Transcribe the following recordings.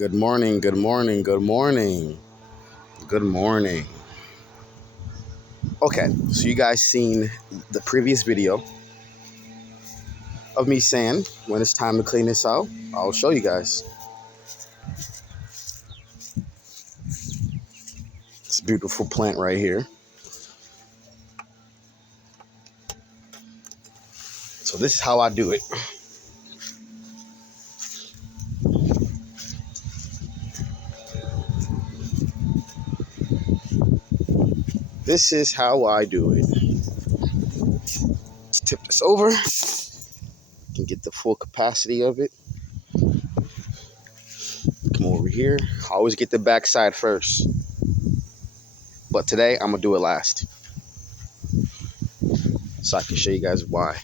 Good morning, good morning, good morning, good morning. Okay, so you guys seen the previous video of me saying when it's time to clean this out, I'll show you guys. This beautiful plant right here. So this is how I do it. This is how I do it. Let's tip this over. You can get the full capacity of it. Come over here. I always get the back side first. But today, I'm going to do it last. So I can show you guys why.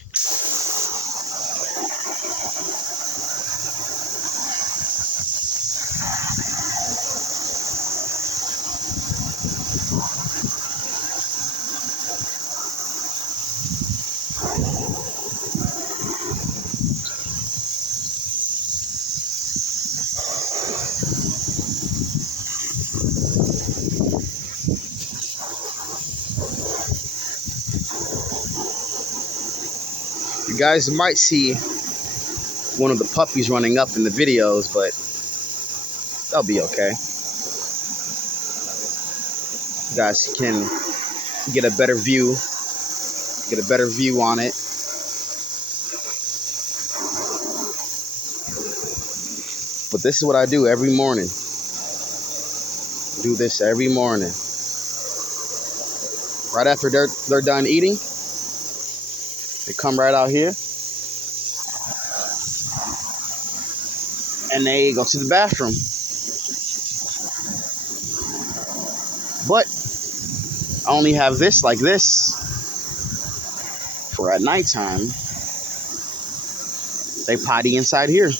You guys might see one of the puppies running up in the videos, but they'll be okay. You guys can get a better view on it. But this is what I do every morning. Do this every morning. Right after they're done eating, they come right out here and they go to the bathroom. But I only have this like this for at nighttime. They potty inside here. As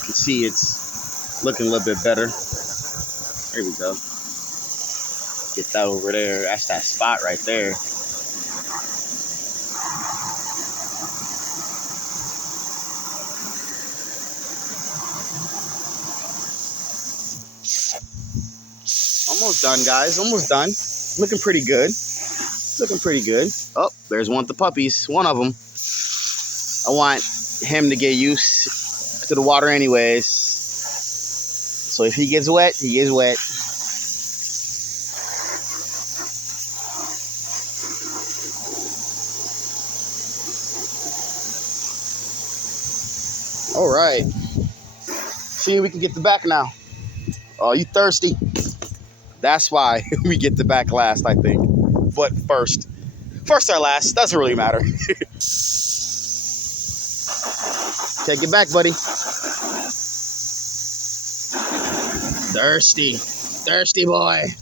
you can see, it's looking a little bit better. There we go. Get that over there. That's that spot right there. Almost done, guys. Almost done. Looking pretty good. Looking pretty good. Oh, there's one of the puppies. One of them. I want him to get used to the water anyways. So if he gets wet, he gets wet. All right. See, we can get the back now. Oh, you thirsty? That's why we get the back last, I think. But first or last, doesn't really matter. Take it back, buddy. Thirsty boy.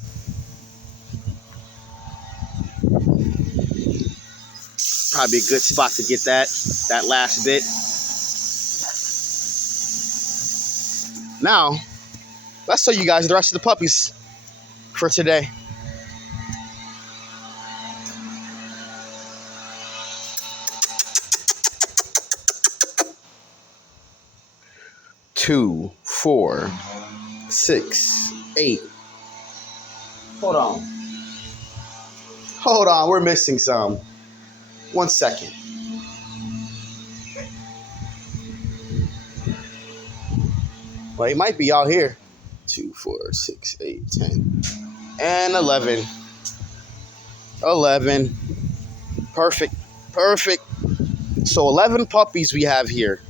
Probably a good spot to get that last bit. Now, let's show you guys the rest of the puppies for today. Two, 4, 6, 8. Hold on, we're missing some. 1 second. Well, he might be out here. 2, 4, 6, 8, 10, and 11. 11. Perfect. So 11 puppies we have here.